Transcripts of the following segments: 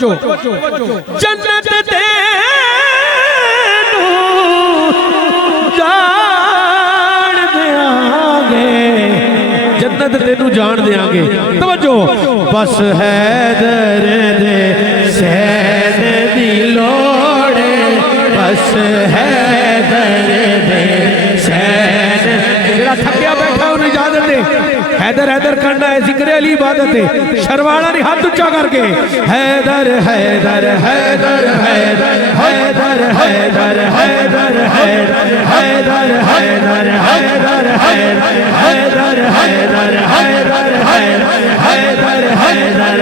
توجہ جنت تینوں جان دیاں گے جنت تینوں جان دیاں گے توجہ بس حیدر دے سین دی لوڑے بس حیدر دے سین جڑا تھکیا بیٹھا انہیں اجازت دے حیدر حیدر کرنا ہے ذکر علی عبادت ہے شرواڑا نہیں ہاتھ اچھا کر کے حیدر حیدر حیدر حیدر حیدر حیدر حیدر حیدر حیدر حیدر حیدر حیدر حیدر حیدر حیدر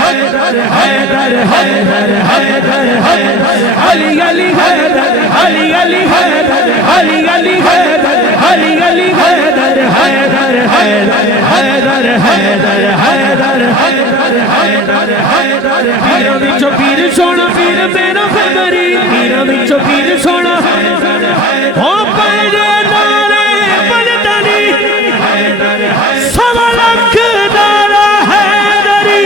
حیدر حیدر حیدر حیدر علی علی حیدر علی علی حیدر علی علی حیدر علی علی حیدر حیدر حیدر حیدر حیدر حیدر حیدر حیدر حیدر پیروں وچوں پیر سونا پیر میرا خبری پیروں وچوں پیر سونا ہو پڑے نعرے پلٹنی سوا لاکھ نعرہ حیدری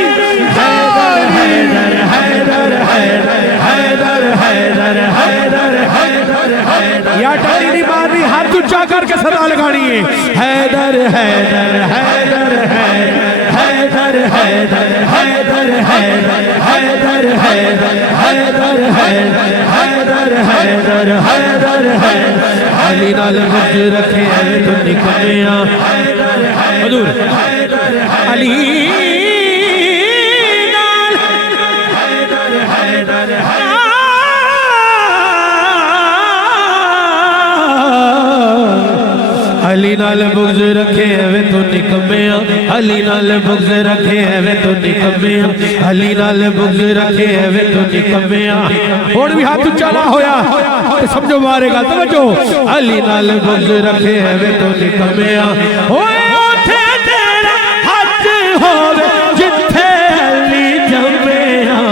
حیدر حیدر حیدر حیدر حیدر حیدر حیدر حیدر یا ٹالی نہیں مارنی ہاتھ اونچا کر کے صدا لگانی ہے حیدر حیدر حیدر حیدر حیدر حیدر حیدر حیدر حیدر حیدر حیدر حیدر حیدر حیدر حیدر علی نال مجھ رکھے تو نکمیاں حضور علی نال علی نال بغض رکھے ہوئے تو نکمیاں علی نال بغض رکھے ہوئے تو نکمیاں علی نال بغض رکھے ہوئے تو نکمیاں اور بھی ہاتھ چلا ہویا سمجھو مارے گا توجہ علی نال بغض رکھے ہوئے تو نکمیاں ہوئے اوتھے تیرا حج ہوئے جتھے علی جمعیاں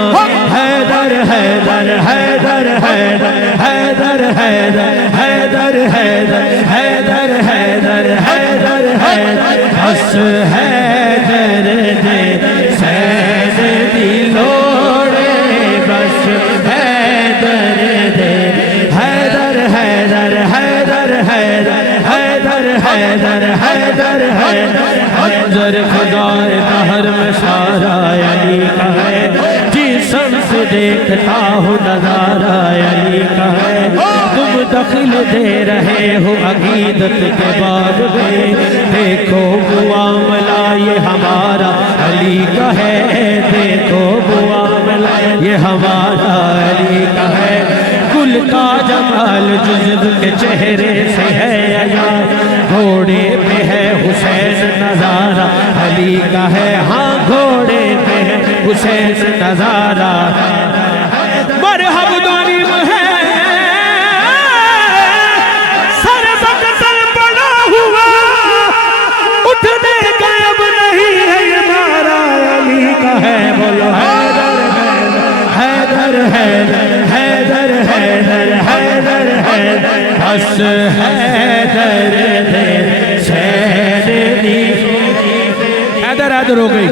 حیدر حیدر حیدر حیدر حیدر حیدر حیدر حیدر حیدر حیدر حیدر حیدر بس حیدر دے سین دی لوڑے بس حیدر دے حیدر حیدر حیدر حیدر حیدر حیدر حیدر حیدر منظر خدائے دہر میں سارا علی کا ہے جسم سے دیکھتا ہوں نظارہ علی کا ہے تم دخل دے رہے ہو عقیدت کے بعد میں دیکھو معاملہ یہ ہمارا علی کا ہے دیکھو معاملہ یہ ہمارا علی کا ہے گل کا جمال جذب کے چہرے سے ہے عیاں گھوڑے پہ ہے حسین نظارہ علی کا ہے ہاں گھوڑے پہ ہے حسین نظارہ مرحب دانی ہے سر بکتر بڑا ہوا اٹھنے کا اب نہیں ہے یہ مارا علی کا ہے بولو حیدر حیدر حیدر حیدر حیدر حیدر حیدر بس حیدر دے سین دی حیدر حیدر ہو گئی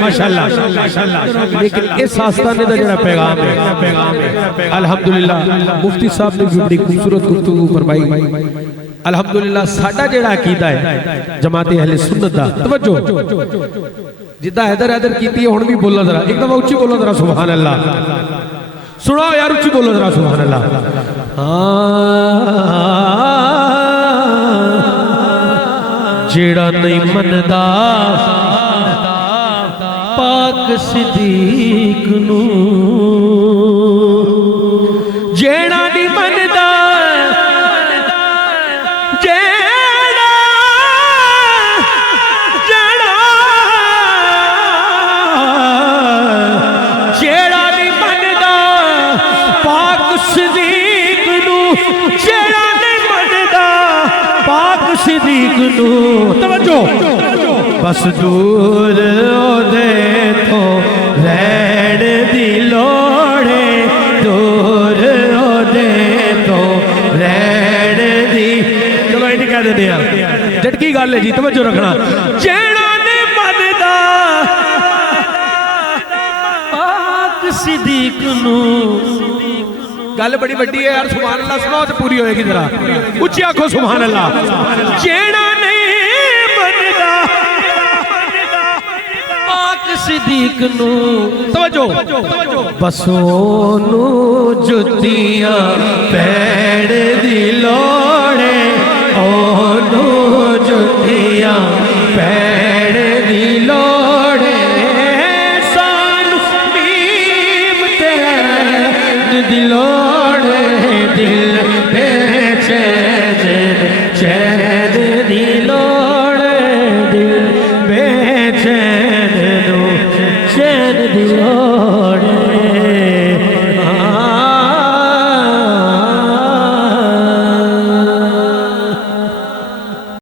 ماشاءاللہ لیکن اس آستانے دا جڑا پیغام ہے الحمدللہ مفتی صاحب نے بھی بڑی خوبصورت گفتگو فرمائی الحمدللہ ساڈا جڑا عقیدہ ہے جماعت اہل سنت دا توجہ جدہ حیدر حیدر کیتی ہے ہن بھی بولو ذرا ایک دفعہ اونچی بولو ذرا سبحان اللہ سناؤ یار اونچی بولو ذرا سبحان اللہ جیڑا نہیں مندا پاک صدیق نو جیڑا نہیں مندا صدیق نو توجہ بس دور دے تو رہن دی لوڑے دور دے تو رہن دی چلو یہ کہہ دے دیا جٹکی گل ہے جی توجہ رکھنا جیڑا نے مندا صدیق نو گل بڑی بڑی ہے یار سبحان اللہ سنو تو پوری ہوئے گی ذرا اچھی آنکھو سبحان اللہ جیڑا نہیں بندا پاک صدیق نو توجہ بسوں نو جتیاں پیڑ دی